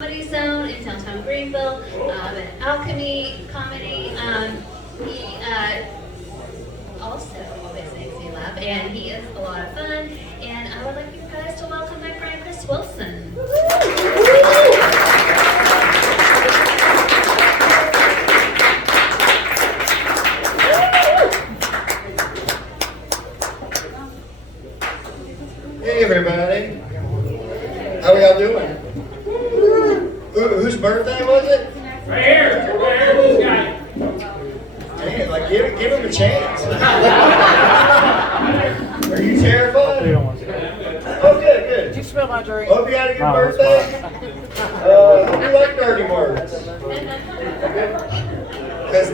Comedy Zone in downtown Greenville, an Alchemy comedy. He also always makes me laugh, and he is a lot of fun. And I would like you guys to welcome my friend Chris Wilson. Hey everybody, how are y'all doing? Whose birthday was it? Right here, this guy. Dang, like give him a chance. Are you terrified? Oh, good. Did you smell my drink? Hope you had a good birthday. Hope you like dirty words. Because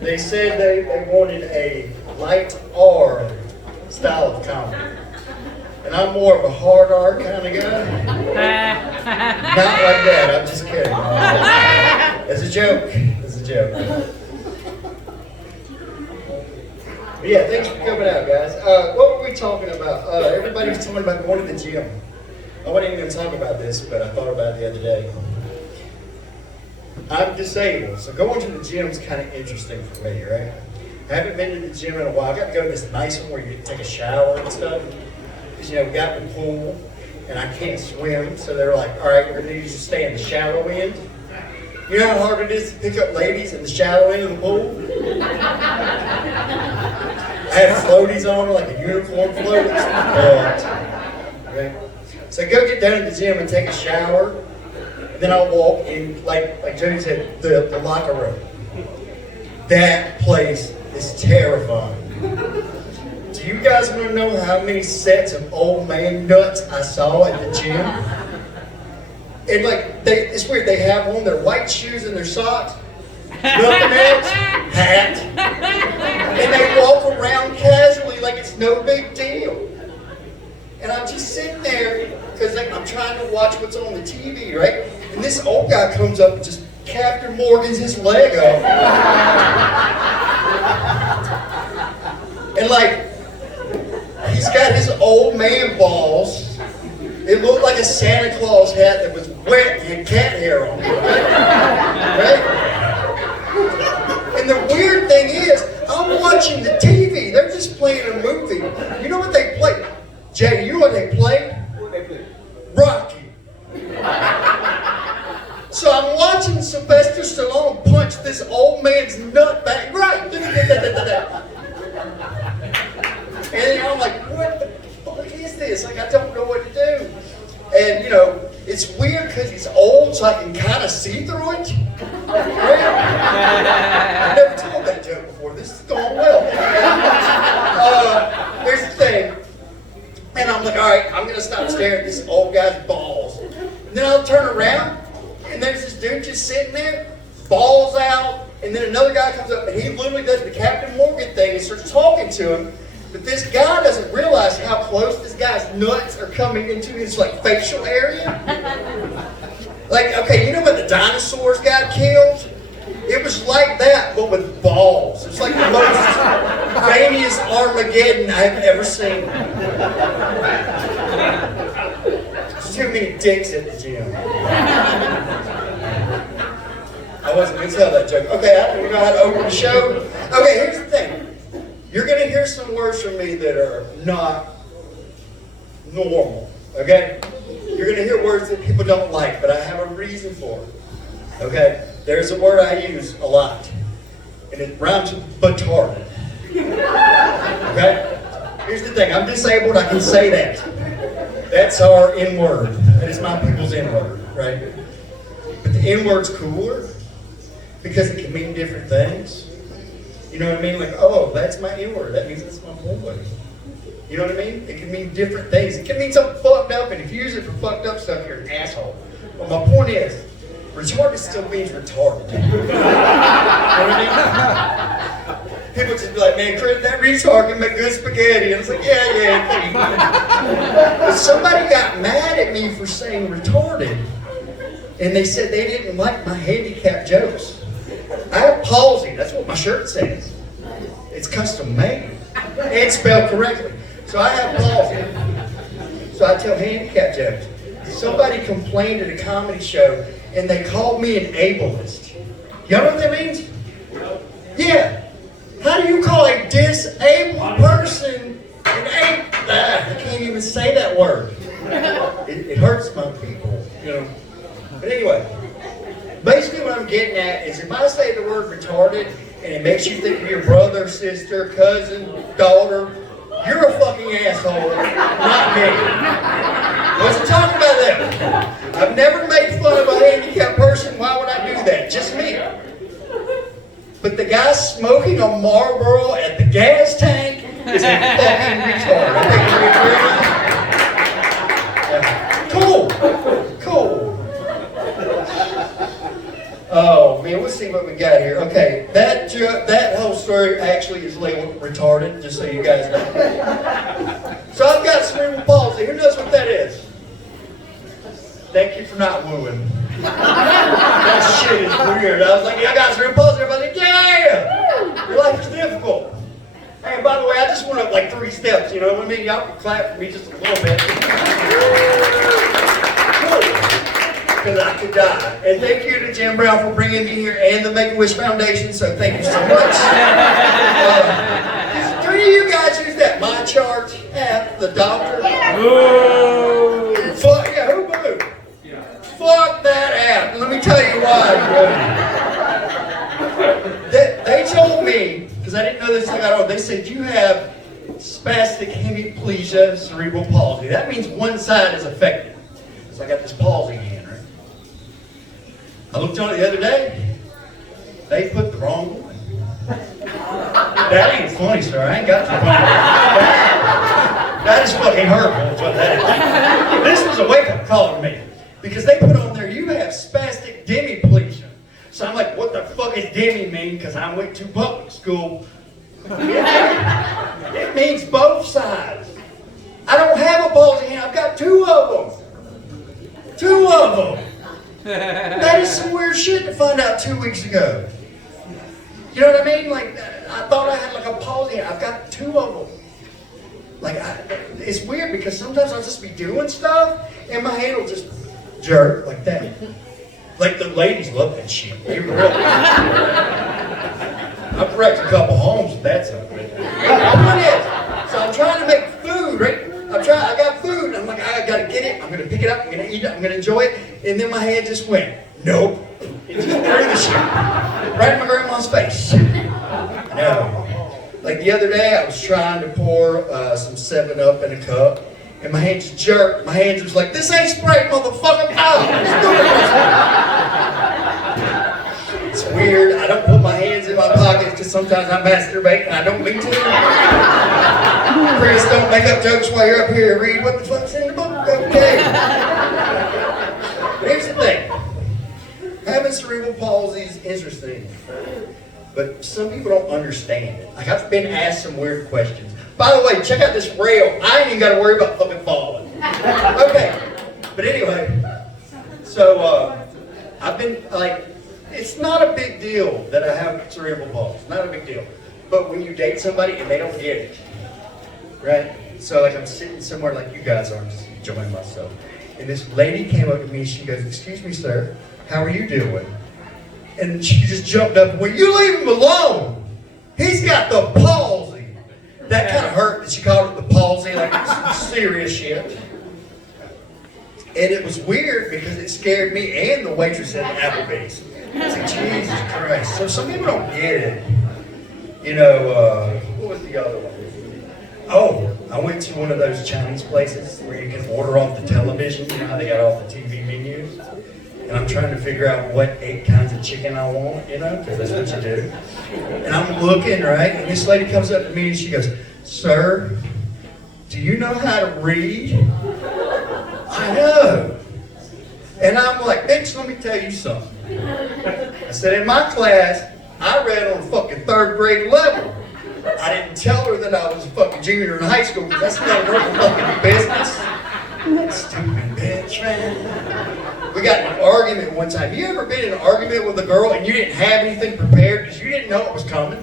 they said they wanted a light R style of comedy. And I'm more of a hard R kind of guy. Not like that, I'm just kidding. It's a joke. But yeah, thanks for coming out, guys. What were we talking about? Everybody was talking about going to the gym. I wasn't even going to talk about this, but I thought about it the other day. I'm disabled, so going to the gym is kind of interesting for me, right? I haven't been to the gym in a while. I got to go to this nice one where you get to take a shower and stuff. Because, we got the pool, and I can't swim, so they're like, all right, we're going to need you to stay in the shallow end. You know how hard it is to pick up ladies in the shallow end of the pool? I had floaties on, like a uniform floaties. Okay. So I go get down to the gym and take a shower, and then I'll walk in, like Jody said, the locker room. That place is terrifying. Do you guys want to know how many sets of old man nuts I saw at the gym? And it's weird, they have on their white shoes and their socks, nothing else, hat, and they walk around casually like it's no big deal. And I'm just sitting there, because I'm trying to watch what's on the TV, right? And this old guy comes up and just Captain Morgan's his leg up. And he's got his old man balls. It looked like a Santa Claus hat that was wet and had cat hair on it. Right? And the weird thing is, I'm watching the TV. They're just playing a movie. You know what they play? Jay, you know what they play? Rocky. So I'm watching Sylvester Stallone punch this old man's nut back. Right. And I'm like, what the fuck is this? I don't know what to do. And it's weird because he's old, so I can kind of see through it. Right? I've never told that joke before. This is going well. Here's the thing. And I'm like, all right, I'm going to stop staring at this old guy's balls. And then I'll turn around, and there's this dude just sitting there, balls out, and then another guy comes up, and he literally does the Captain Morgan thing and starts talking to him. But this guy doesn't realize how close this guy's nuts are coming into his facial area. Okay, you know when the dinosaurs got killed? It was like that, but with balls. It's like the most venomous Armageddon I've ever seen. There's too many dicks at the gym. I wasn't going to tell that joke. Okay, I don't know how to open the show. Okay, here's the thing. You're going to hear some words from me that are not normal, okay? You're going to hear words that people don't like, but I have a reason for it, okay? There's a word I use a lot, and it rhymes with retarded, okay? Here's the thing, I'm disabled, I can say that. That's our N-word. That is my people's N-word, right? But the N-word's cooler because it can mean different things. You know what I mean? Oh, that's my N-word. That means that's my boy. You know what I mean? It can mean different things. It can mean something fucked up, and if you use it for fucked up stuff, you're an asshole. But my point is, retarded still means retarded. You know what I mean? People just be like, man, Chris, that retard can make good spaghetti. And it's like, yeah. But somebody got mad at me for saying retarded, and they said they didn't like my handicap jokes. I have palsy. That's what my shirt says. It's custom made and spelled correctly. So I have palsy. So I tell handicap jokes. somebody complained at a comedy show and they called me an ableist. You know what that means? Yeah. How do you call a disabled person an I can't even say that word. It hurts my people, you know. But anyway, basically what I'm getting at is if I say the word retarded and it makes you think of your brother, sister, cousin, daughter, you're a fucking asshole, not me. Wasn't talking about that. I've never made fun of a handicapped person. Why would I do that? Just me. But the guy smoking a Marlboro at the gas tank is a fucking retard. I think Cool. Cool. Oh man, let's see what we got here. Okay, that whole story actually is labeled retarded, just so you guys know. So I've got cerebral palsy. Who knows what that is? Thank you for not wooing. That shit is weird. I was like, yeah, I got cerebral palsy. Everybody's like, yeah! Your life is difficult. Hey, by the way, I just went up like 3 steps, you know what I mean? Y'all can clap for me just a little bit. Because I could die. And thank you to Jim Brown for bringing me here and the Make-A-Wish Foundation, so thank you so much. 3 of you guys use that My Chart app, the doctor. Fuck, yeah, who boo? Fuck that app. Let me tell you why. They told me, because I didn't know this till I got old, they said you have spastic hemiplegia cerebral palsy. That means one side is affected. So I got this palsy hand, right? I looked on it the other day. They put the wrong one. That ain't funny, sir. I ain't got the funny. That is fucking hurtful. That's what that is. This was a wake-up call to me. Because they put on there, you have spastic demiplegia. So I'm like, what the fuck does demi mean? Because I went to public school. It means both sides. I don't have a palsy hand. I've got 2 of them. 2 of them. That is some weird shit to find out 2 weeks ago. You know what I mean? Like, I thought I had like a palsy hand. I've got 2 of them. Like, it's weird because sometimes I'll just be doing stuff and my hand will just jerk like that. Like the ladies love that shit. They really. I've wrecked a couple homes with that stuff. The point is, so I'm trying to make food, right? I got food, and I'm like, I gotta get it, I'm gonna pick it up, I'm gonna eat it, I'm gonna enjoy it, and then my hand just went, nope. It just threw the shit right in my grandma's face. No. Like the other day, I was trying to pour some 7-Up in a cup, and my hand just jerked. My hand was like, this ain't Sprite, motherfucker. It's weird. I don't put my hands in my pockets because sometimes I masturbate and I don't mean to. Chris, don't make up jokes while you're up here. Read what the fuck's in the book. Okay. But here's the thing. Having cerebral palsy is interesting. But some people don't understand it. Like, I've been asked some weird questions. By the way, check out this rail. I ain't even got to worry about fucking falling. Okay. But anyway, so I've been, like, it's not a big deal that I have cerebral palsy. It's not a big deal. But when you date somebody and they don't get it, right? So, like, I'm sitting somewhere like you guys are, I'm just enjoying myself. And this lady came up to me, she goes, excuse me, sir, how are you doing? And she just jumped up and went, you leave him alone. He's got the palsy. That kind of hurt that she called it the palsy, like some serious shit. And it was weird because it scared me and the waitress at Applebee's. I was like, Jesus Christ. So some people don't get it. You know, what was the other one? Oh, I went to one of those Chinese places where you can order off the television. You know how they got off the TV menus? And I'm trying to figure out what 8 kinds of chicken I want, you know, because that's what you do. And I'm looking, right? And this lady comes up to me and she goes, sir, do you know how to read? I know. And I'm like, bitch, let me tell you something. I said, in my class, I read on a fucking 3rd grade level. I didn't tell her that I was a fucking junior in high school because that's none of her fucking business. Stupid bitch, man. We got in an argument one time. You ever been in an argument with a girl and you didn't have anything prepared because you didn't know it was coming?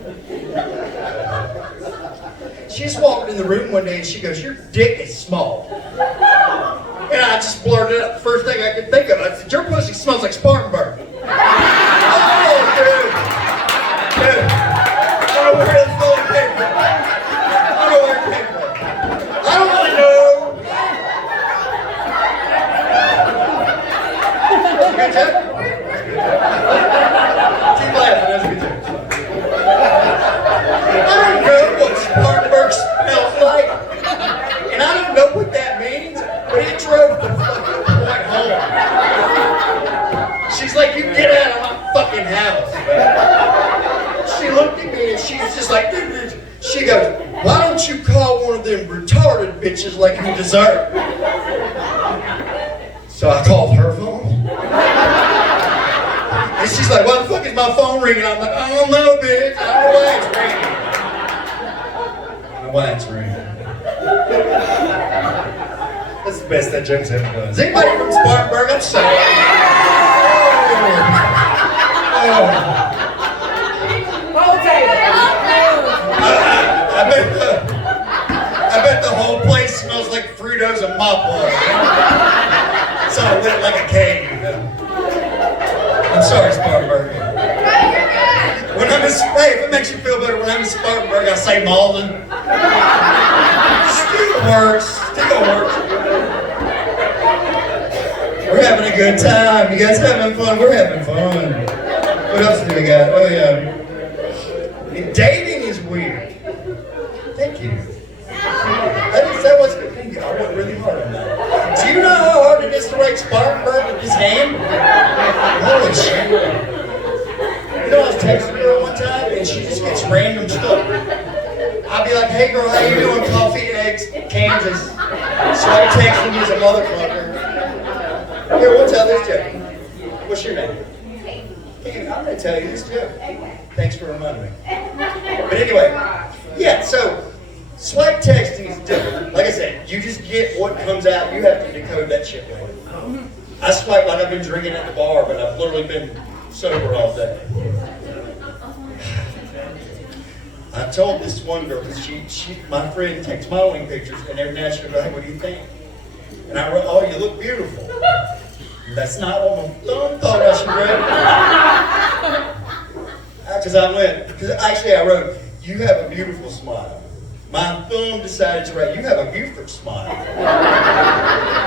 She just walked in the room one day and she goes, your dick is small. And I just blurted out the first thing I could think of. I said, your pussy smells like Spartanburg. Oh, dude. Dude. I don't know where this phone came from. I don't know where it came from. I don't want to know. That's a good joke. Keep laughing, that's a good joke. I don't know what Spartanburg smells like. And I don't know what that means, but it drove the fucking point home. She's like, you get out of my fucking house. She looked at me and she was just like, she goes, why don't you call one of them retarded bitches like you deserve? So I called her phone. And she's like, why the fuck is my phone ringing? I'm like, I don't know, bitch. I don't know why it's ringing. I don't know why it's ringing. That's the best that joke's ever done. Is anybody from Spartanburg? I'm sorry. I bet the whole place smells like Fritos and mop water. So I went like a cave. I'm sorry, Spartanburg. When I'm in, hey, if it makes you feel better, when I'm in Spartanburg, I say Malden. Still works. Still works. We're having a good time. You guys having fun? We're having fun. What else do we got? Oh, yeah. Dating is weird. Thank you. That was good. Thank you. I worked really hard on that. Do you know how hard it is to write Spartanburg with this hand? Holy shit. You know, I was texting a girl one time and she just gets random stuff. I'll be like, hey girl, how you doing? Coffee, eggs, Kansas. So I texting you as a motherfucker. Here, we'll tell this joke. What's your name? Hey, I'm going to tell you this joke. Thanks for reminding me. But anyway, yeah, so swipe texting is different. Like I said, you just get what comes out. You have to decode that shit later. I swipe like I've been drinking at the bar, but I've literally been sober all day. I told this one girl, because my friend takes modeling pictures, and every now and then she'll go, hey, what do you think? And I wrote, oh, you look beautiful. That's not what my thumb thought I should write. Because actually I wrote, you have a beautiful smile. My thumb decided to write, you have a Buford smile.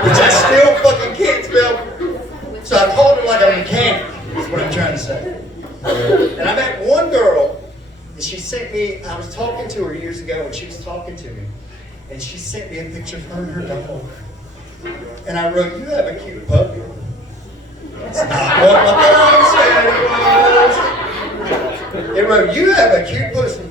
Which I still fucking can't spell. So I called it like a mechanic, is what I'm trying to say. And I met one girl, and she sent me, I was talking to her years ago, and she was talking to me. And she sent me a picture of her and her dog. And I wrote, you have a cute puppy. That's not what my thumb said it was. It wrote, you have a cute pussy.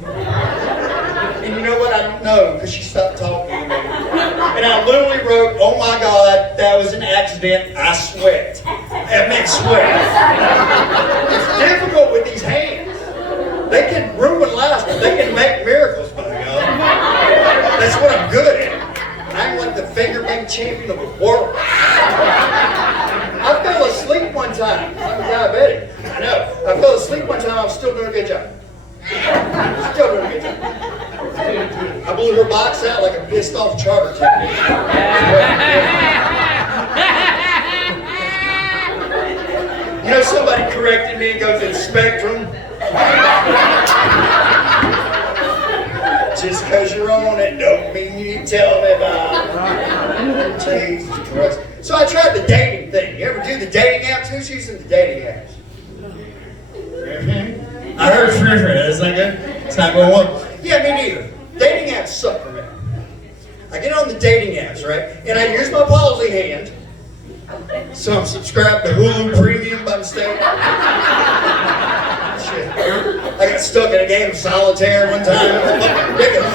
And you know what? I don't know, because she stopped talking to me. And I literally wrote, oh my God, that was an accident. I sweat. That meant sweat. It's difficult with these hands. They can ruin lives, but they can make miracles, by God. That's what I'm good at. I'm like the finger bang champion of the world. I fell asleep one time. I'm diabetic. I know. I fell asleep one time. I was still doing a good job. Still doing a good job. I blew her box out like a pissed off charter technician. You know, somebody corrected me and goes, it's Spectrum. Just because you're on it don't mean you need to tell me about it. Jesus Christ. So I tried the dating thing. You ever do the dating apps? Who's using the dating apps? Mm-hmm. I heard it's not good. It's not going well. Yeah, me neither. Dating apps suck for me. I get on the dating apps, right? And I use my palsy hand. So I'm subscribed to Hulu Premium by mistake. Shit. I got stuck in a game of solitaire one time. It was fucking ridiculous.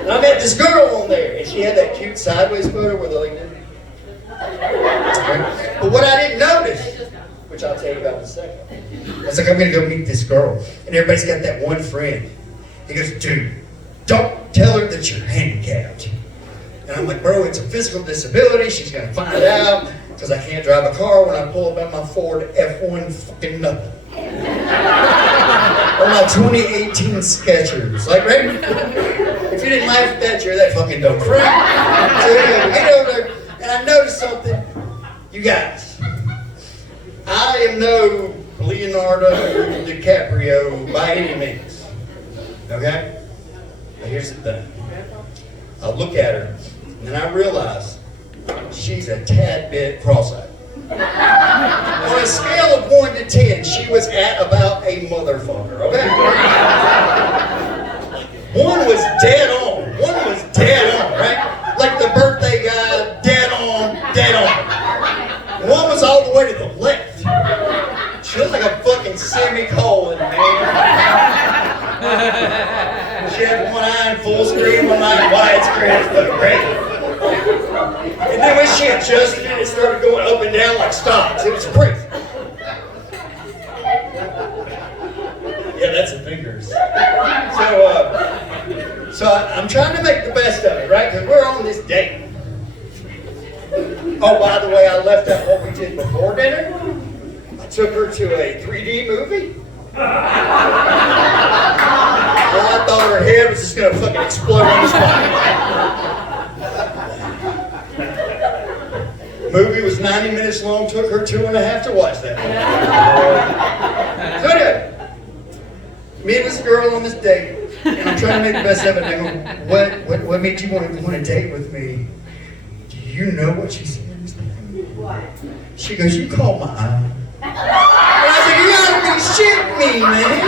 And I met this girl on there, and she had that cute sideways photo where they're like this. But what I didn't notice, which I'll tell you about in a second, I was like, I'm gonna go meet this girl. And everybody's got that one friend. He goes, dude, don't tell her that you're handicapped. And I'm like, bro, it's a physical disability. She's gonna find out because I can't drive a car when I pull up at my Ford F1 fucking nothing. Or my 2018 Skechers. Like, right? If you didn't laugh at that, you're that fucking dumb friend. So anyway, we get over there, and I noticed something. You guys, I am no Leonardo DiCaprio by any means. Okay? But here's the thing. I look at her, and I realize she's a tad bit cross-eyed. On a scale of 1 to 10, she was at about a motherfucker, okay? 1 was dead on. 1 was dead on, right? Like the birthday guy, dead on, dead on. 1 was all the way to the left. She looked like a fucking semicolon, man. She had one eye in full screen, one eye in widescreen. It looked great. And then when she adjusted it, it started going up and down like stocks. It was crazy. Yeah, that's the fingers. So I'm trying to make the best of it, right? Because we're on this date. Oh, by the way, I left out what we did before dinner. I took her to a 3D movie. I thought her head was just going to fucking explode on the spot. Movie was 90 minutes long, took her 2.5 to watch that. So anyway, me and this girl on this date, and I'm trying to make the best of it. And I go, what made you want to date with me? Do you know what she said? What? She goes, you called my eye. And I said, you gotta be shitting me, man.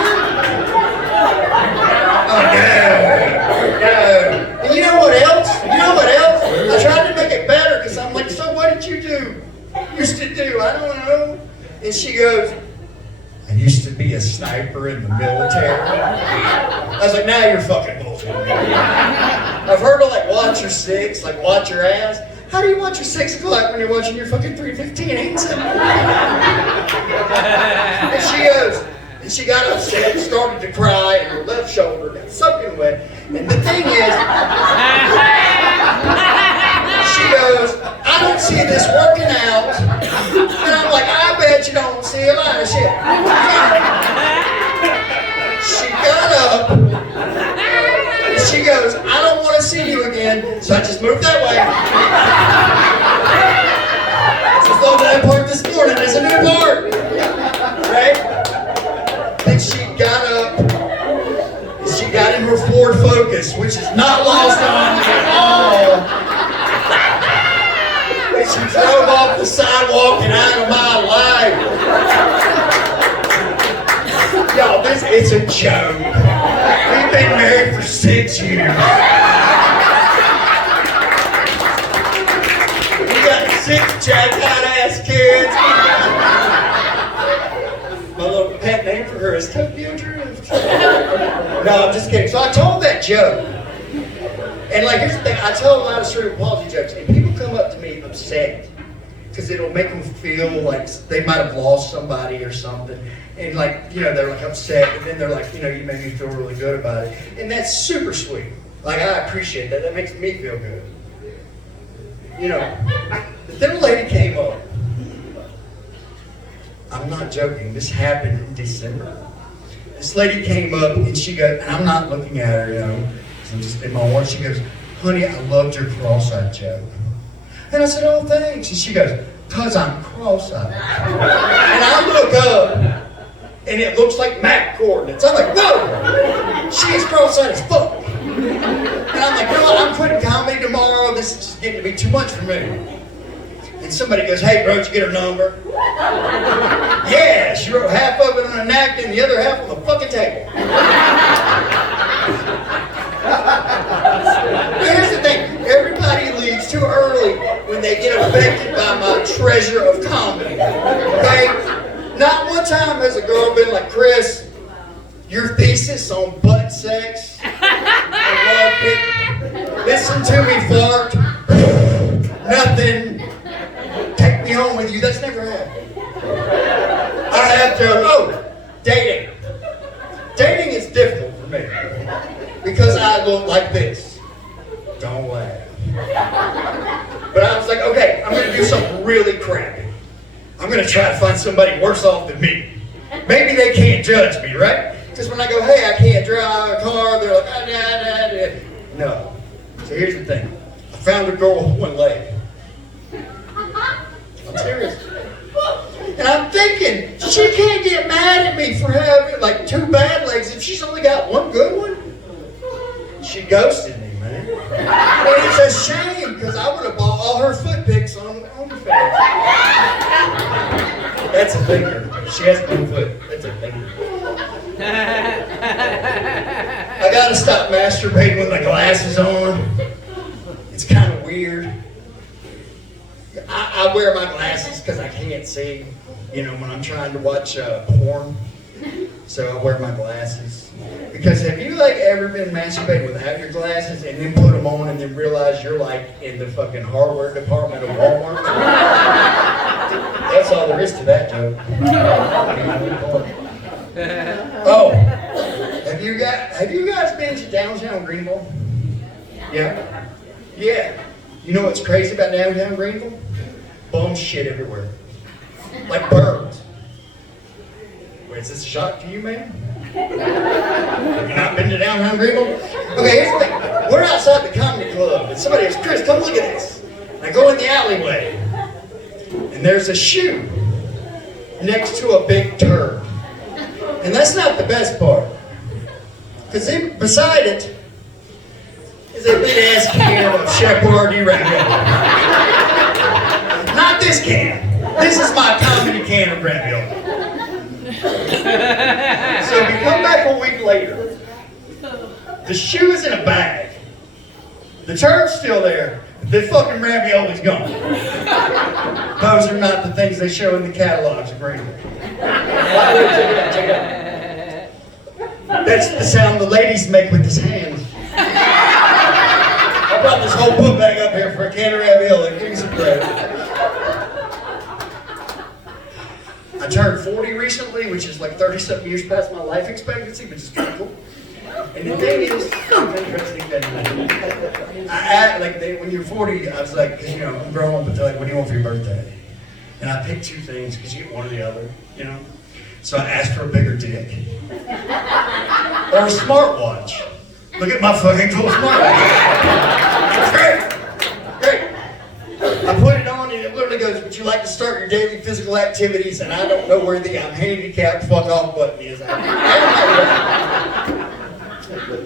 Oh no. And you know what else? I tried to make it better because I'm like, so what did you used to do? I don't know. And she goes, I used to be a sniper in the military. I was like, now you're fucking bullshit. I've heard of like watch your 6, like watch your ass. How do you watch your 6 o'clock when you're watching your fucking 3:15? Ain't simple. And she goes, and she got upset, started to cry, and her left shoulder got soaking wet. And the thing is, she goes, I don't see this working out. And I'm like, I bet you don't see a lot of shit. She got up, and she goes, I don't want to see you again, so I just moved that way. Just thought that part this morning is a new part. Right? Then she got up, and she got in her Ford Focus, which is not lost on me at all. And she drove off the sidewalk and out of my life. Y'all, it's a joke. We've been married for 6 years. We got 6 jacked-out-ass kids. My little pet name for her is Tokyo Drift. No, I'm just kidding. So I told that joke. And like, here's the thing, I tell a lot of cerebral palsy jokes, and people come up to me upset because it'll make them feel like they might have lost somebody or something. And like, you know, they're like upset, and then they're like, you know, you made me feel really good about it. And that's super sweet. Like, I appreciate that. That makes me feel good. You know, but then a lady came up. I'm not joking. This happened in December. This lady came up, and she goes, and I'm not looking at her, you know, I'm just in my watch. She goes, honey, I loved your cross-eyed joke. And I said, oh, thanks. And she goes, because I'm cross-eyed. And I look up, and it looks like map coordinates. I'm like, whoa, she's cross-eyed as fuck. And I'm like, no, I'm quitting comedy tomorrow. This is just getting to be too much for me. And somebody goes, hey, bro, did you get her number? Yeah, she wrote half of it on a napkin, the other half on the fucking table. Here's the thing, everybody leaves too early when they get affected by my treasure of comedy. Okay? Not one time has a girl been like, Chris, your thesis on butt sex, I love it. Listen to me fart. Nothing. Take me home with you. That's never happened. I have to, dating. Dating is difficult for me. Because I look like this. Don't laugh. But I was like, okay, I'm going to do something really crappy. I'm going to try to find somebody worse off than me. Maybe they can't judge me, right? Because when I go, hey, I can't drive a car, they're like, No. So here's the thing. I found a girl with one leg. I'm serious. And I'm thinking, she can't get mad at me for having like 2 bad legs if she's only got 1 good one. She ghosted me, man. And it's a shame because I would have bought all her foot pics on OnlyFans. That's a finger. She has 1 foot. That's a finger. I gotta stop masturbating with my glasses on. It's kind of weird. I wear my glasses because I can't see, you know, when I'm trying to watch porn. So I wear my glasses. Because have you like ever been masturbating without your glasses and then put them on and then realize you're like in the fucking hardware department of Walmart? That's all there is to that joke. Oh, have you guys been to downtown Greenville? Yeah? Yeah. You know what's crazy about downtown Greenville? Bum shit everywhere. Like birds. Wait, is this a shock to you, man? Have you not been to downtown Greenville? Okay, here's the thing. We're outside the comedy club, and somebody goes, Chris, come look at this. And I go in the alleyway, and there's a shoe next to a big turd. And that's not the best part. Because beside it is a big ass can of Chef Boyardee ravioli. Not this can. This is my comedy can of ravioli. So we come back a week later. The shoe is in a bag. The turd's still there. The fucking ravioli's gone. Those are not the things they show in the catalogs of Greenville. Check it out. That's the sound the ladies make with his hands. I brought this whole book bag up here for a can of ravioli. Give me some credit. I turned 40 recently, which is like 30-something years past my life expectancy, which is kind of cool. And the thing is, when you're 40, I was like, you know, I'm growing up, but they're like, what do you want for your birthday? And I picked 2 things, because you get one or the other, you know? So I asked for a bigger dick. Or a smartwatch. Look at my fucking cool smartwatch. It's great. Great. I put it on and it literally goes, would you like to start your daily physical activities? And I don't know where the I'm handicapped fuck off button is.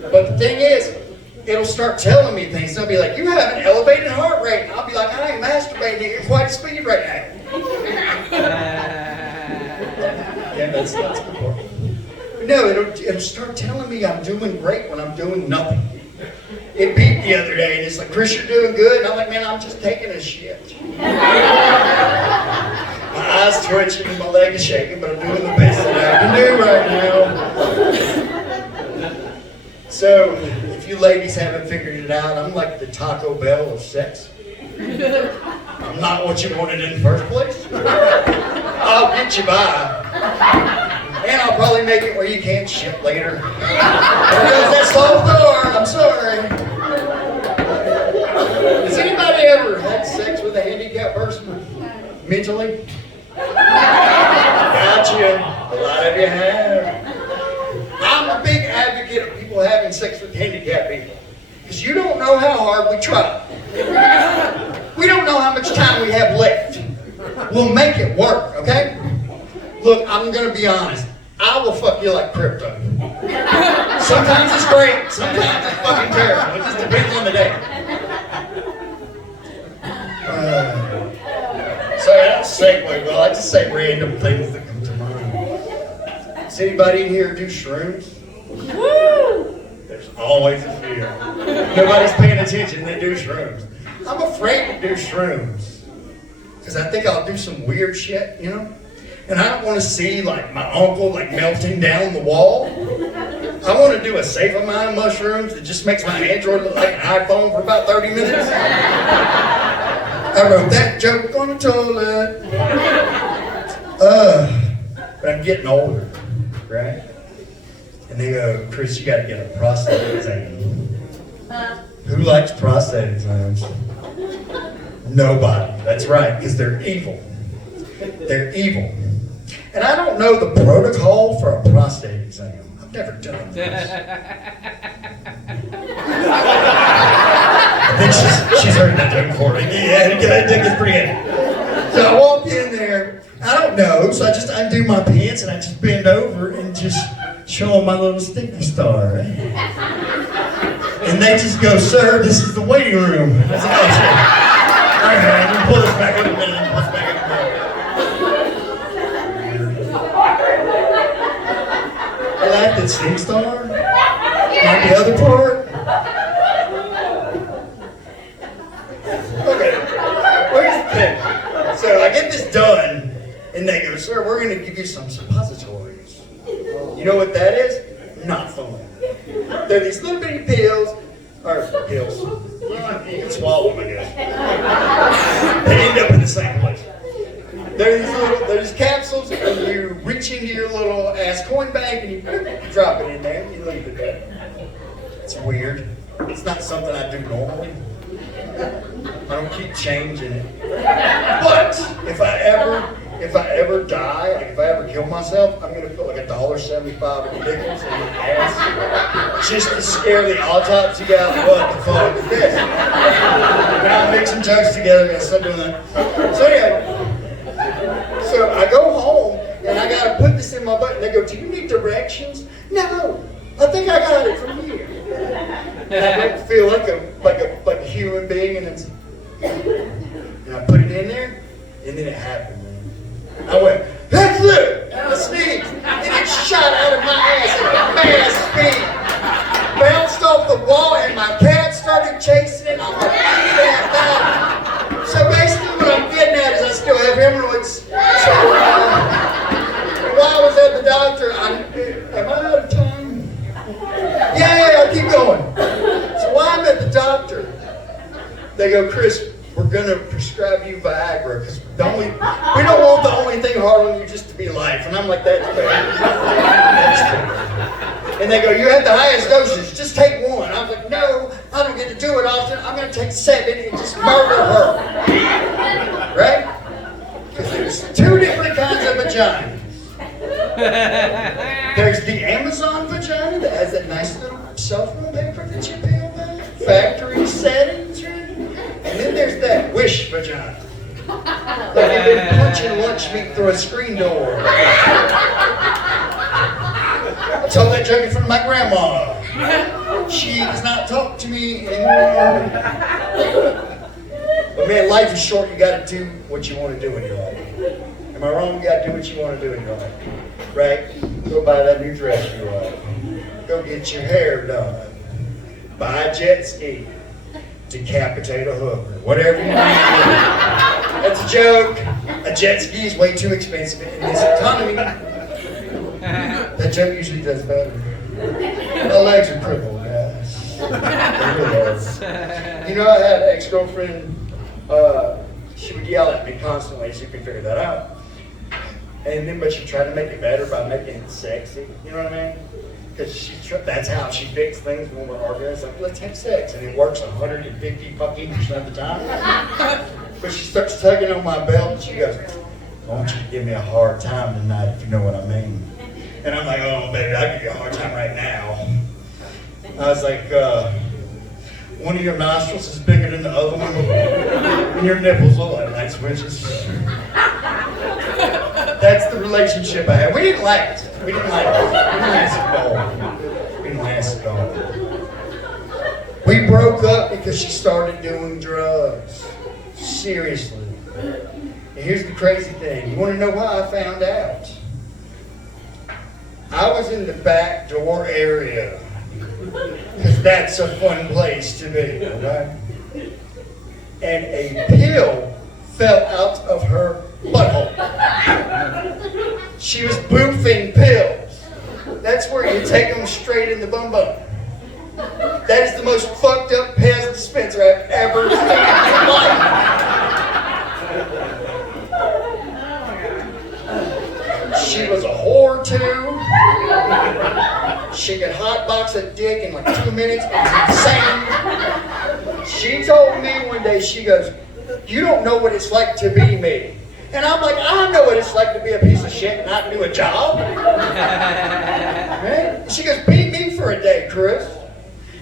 But the thing is, it'll start telling me things. They'll be like, you have an elevated heart rate. And I'll be like, I ain't masturbating at quite a speed right now. Yeah, that's the part. No, it'll start telling me I'm doing great when I'm doing nothing. It beeped the other day, and it's like, Chris, you're doing good. And I'm like, man, I'm just taking a shit. My eyes twitching, my leg is shaking, but I'm doing the best that I can do right now. So, if you ladies haven't figured it out, I'm like the Taco Bell of sex. I'm not what you wanted in the first place. I'll get you by. And I'll probably make it where you can't shit later. Because that's all door, I'm sorry. Has anybody ever had sex with a handicapped person? Mentally? Gotcha. A lot of you have. I'm a big advocate of people having sex with handicapped people. Because you don't know how hard we try. We don't know how much time we have left. We'll make it work, okay? Look, I'm gonna be honest. I will fuck you like crypto. Sometimes it's great, sometimes it's fucking terrible. It just depends on the day. Sorry, I don't segue well. I just say random things that come to mind. Does anybody in here do shrooms? Woo! There's always a fear. Nobody's paying attention, they do shrooms. I'm afraid to do shrooms. Because I think I'll do some weird shit, you know? And I don't want to see like my uncle like melting down the wall. I want to do a safe amount of mushrooms that just makes my Android look like an iPhone for about 30 minutes. I wrote that joke on the toilet. But I'm getting older, right? And they go, Chris, you got to get a prostate exam. Who likes prostate exams? Nobody. That's right, because they're evil. They're evil. And I don't know the protocol for a prostate exam. I've never done this. I think she's heard that joke before. Yeah, I think it's pretty good. So I walk in there, I don't know, so I just undo my pants and I just bend over and just show them my little sticky star, right? And they just go, "Sir, this is the waiting room." I said, "Oh, shit. All right, I'm gonna pull this back up a minute. Pull this back up a minute." I like that sticky star. Like the other part. Okay, where's the thing? So I get this done, and they go, "Sir, we're going to give you some suppositories." You know what that is? Not fun. They're these little bitty pills, or pills. You can swallow them, I guess. They end up in the same place. They're these capsules, and you reach into your little ass coin bag, and you drop it in there, and you leave it there. It's weird. It's not something I do normally. I don't keep change in it. But if I ever die, like if I ever kill myself, I'm gonna put like $1.75 in nickels in my ass just to scare the autopsy guy. What the fuck is this? Now I'm mixing jokes together and start doing that. So anyway, so I go home and I gotta put this in my butt and they go, "Do you need directions?" No, I think I got it from here. And I feel like a human being, and I put it in there, and then it happened, man. I went, "That's it!" And I sneezed, and it shot out of my ass at a mad speed, bounced off the wall, and my cat started chasing it. I'm like, "Yeah." So basically, what I'm getting at is I still have hemorrhoids. So while I was at the doctor, am I out of time? Yeah, I'll keep going. So while I'm at the doctor, they go, "Chris, we're gonna prescribe you Viagra because we don't want the only thing hard on you just to be life." And I'm like, "That's bad." That's bad. And they go, "You have the highest dosage. Just take one." I was like, "No, I don't get to do it often. I'm gonna take 7 and just murder her." Right? Because there's 2 different kinds of vaginas. There's the Amazon vagina that has that nice little cellophane paper that you peel back, factory settings, right? And then there's that Wish vagina. Like you've been punching lunch meat through a screen door. I told that joke in front of my grandma. She does not talk to me anymore. But man, life is short. You got to do what you want to do in your life. Am I wrong? You got to do what you want to do in your life. Right? Go buy that new dress you like. Go get your hair done. Buy a jet ski. Decapitate a hooker. Whatever you need to do. That's a joke. A jet ski is way too expensive in this economy. That joke usually does better. My legs are crippled, guys. They really are. You know, I had an ex-girlfriend, she would yell at me constantly, so you can figure that out. And then, but she tried to make it better by making it sexy. You know what I mean? Because that's how she fixed things when we're arguing. It's like, "Let's have sex." And it works 150% of the time. But she starts tugging on my belt and she goes, "I want you to give me a hard time tonight, if you know what I mean." And I'm like, "Oh, baby, I'll give you a hard time right now." I was like, "One of your nostrils is bigger than the other one, and your nipples look like light switches." That's the relationship I had. We didn't last. We didn't last at all. We didn't last at all. We broke up because she started doing drugs. Seriously. And here's the crazy thing. You want to know why I found out? I was in the back door area. Because that's a fun place to be, right? And a pill fell out of her butthole. She was boofing pills. That's where you take them straight in the bum bum. That is the most fucked up Pez dispenser I've ever seen in my life. She was a whore too. She could hotbox a dick in like 2 minutes. It's insane. She told me one day, she goes, "You don't know what it's like to be me." And I'm like, "I know what it's like to be a piece of shit and not do a job." Right? She goes, "Be me for a day, Chris."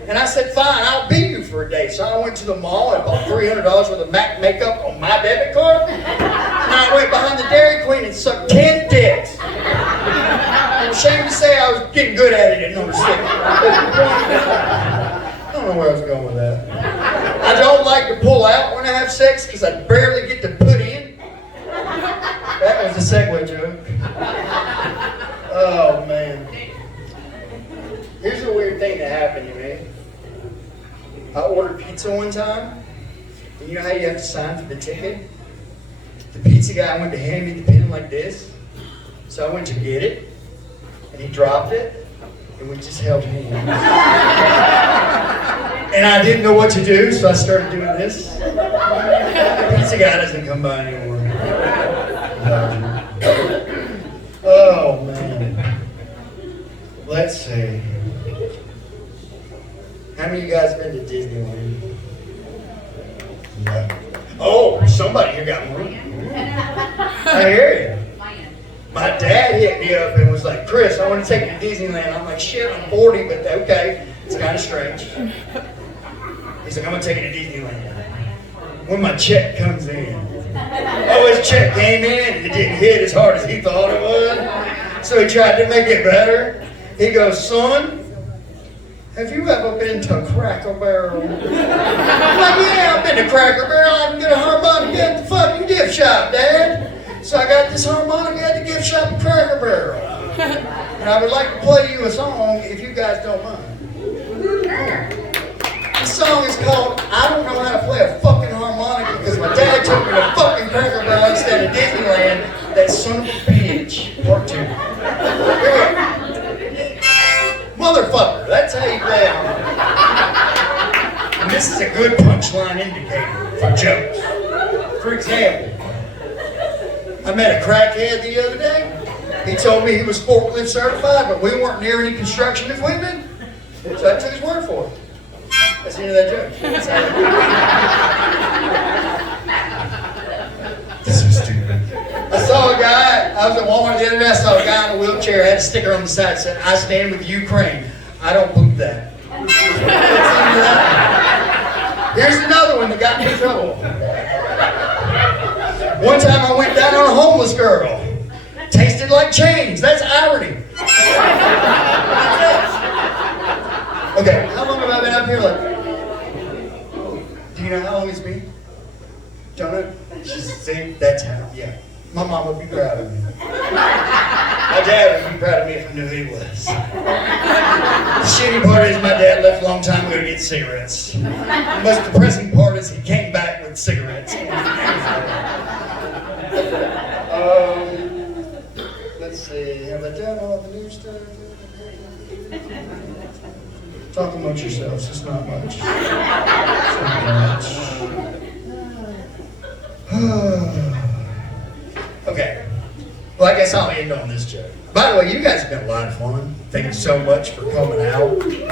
And I said, fine, I'll be you for a day. So I went to the mall and bought $300 worth of MAC makeup on my debit card. And I went behind the Dairy Queen and sucked 10 dicks. I'm ashamed to say I was getting good at it and understood it. I don't know where I was going with that. I don't like to pull out when I have sex because I barely get to put in. That was a segue joke. Oh, man. Here's a weird thing that happened to me. I ordered pizza one time, and you know how you have to sign for the ticket? The pizza guy went to hand me the pen like this, so I went to get it, and he dropped it, and we just held hands. And I didn't know what to do, so I started doing this. The pizza guy doesn't come by anymore. Oh, man. Let's see. How many of you guys been to Disneyland? No. Oh, somebody here got one. I hear you. My dad hit me up and was like, Chris, I want to take you to Disneyland. I'm like, shit, I'm 40, but okay. It's kind of strange. He's like, I'm going to take you to Disneyland. When my check comes in. Oh, his check came in and it didn't hit as hard as he thought it would. So he tried to make it better. He goes, son, have you ever been to Cracker Barrel? I'm like, yeah, I've been to Cracker Barrel. I can get a harmonica at the fucking gift shop, Dad. So I got this harmonica at the gift shop at Cracker Barrel. And I would like to play you a song if you guys don't mind. The song is called I Don't Know How to Play a Fucking Harmonica because my dad took me to fucking Cracker Barrel instead of Disneyland. That son of a bitch. Part 2. Here we go. Motherfucker, that's how you play on. And this is a good punchline indicator for jokes. For example, I met a crackhead the other day. He told me he was forklift certified, but we weren't near any construction equipment. So I took his word for it. That's the end of that joke. This was stupid. I saw a guy, I was at Walmart the other day, I saw a guy in a wheelchair, had a sticker on the side that said, I stand with Ukraine. I don't believe that. Here's another one that got me in trouble. One time I went down on a homeless girl. Tasted like change. That's irony. Okay, how long have I been up here? Like, do you know how long it's been? Don't know? See, that's how, yeah. My mom would be proud of me. My dad would be proud of me if I knew who he was. The shitty part is my dad left a long time ago to get cigarettes. The most depressing part is he came back with cigarettes. Let's see, have I done all the new stuff? Talk amongst yourselves, it's not much. It's not much. Okay. Well, I guess I'll end on this joke. By the way, you guys have been a lot of fun. Thank you so much for coming out. And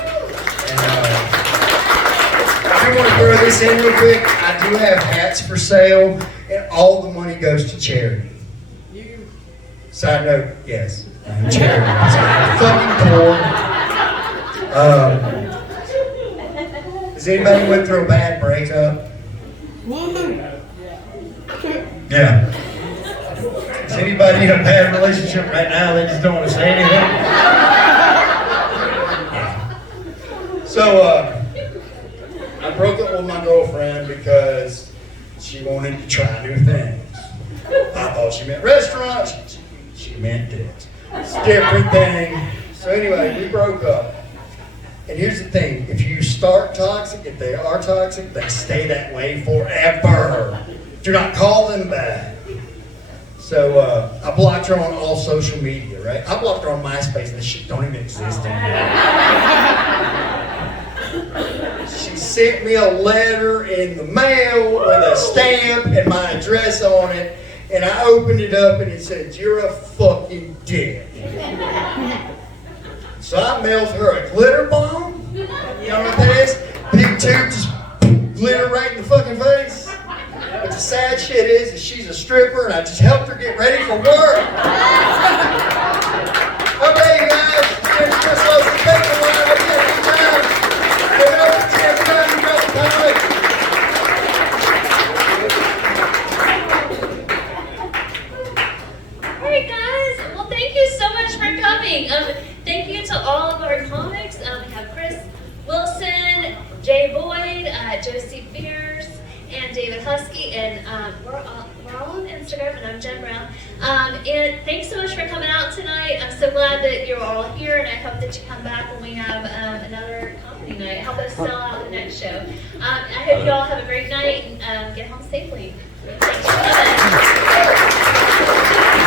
I do want to throw this in real quick. I do have hats for sale, and all the money goes to charity. Side note, yes, I'm charity. I'm fucking poor. Has anybody went through a bad breakup? Yeah. Is anybody in a bad relationship right now? They just don't want to say anything. So, I broke up with my girlfriend because she wanted to try new things. I thought she meant restaurants. She meant it. It's a different thing. So anyway, we broke up. And here's the thing. If you start toxic, if they are toxic, they stay that way forever. Do not call them back. So I blocked her on all social media, right? I blocked her on MySpace, and this shit don't even exist anymore. She sent me a letter in the mail with a stamp and my address on it, and I opened it up and it said, "You're a fucking dick." So I mailed her a glitter bomb. You know what that is? Big tube, just glitter right in the fucking face. But the sad shit is she's a stripper, and I just helped her get ready for work. Okay, you guys, here's Chris Wilson. Thank you. coming. Thank you to all of our comics. We have Chris Wilson, Jay Boyd, Josie Beers, and David Husky, and we're all on Instagram, and I'm Jen Brown. And thanks so much for coming out tonight. I'm so glad that you're all here, and I hope that you come back when we have another comedy night. Help us sell out the next show. I hope you all have a great night and get home safely. Thanks for coming.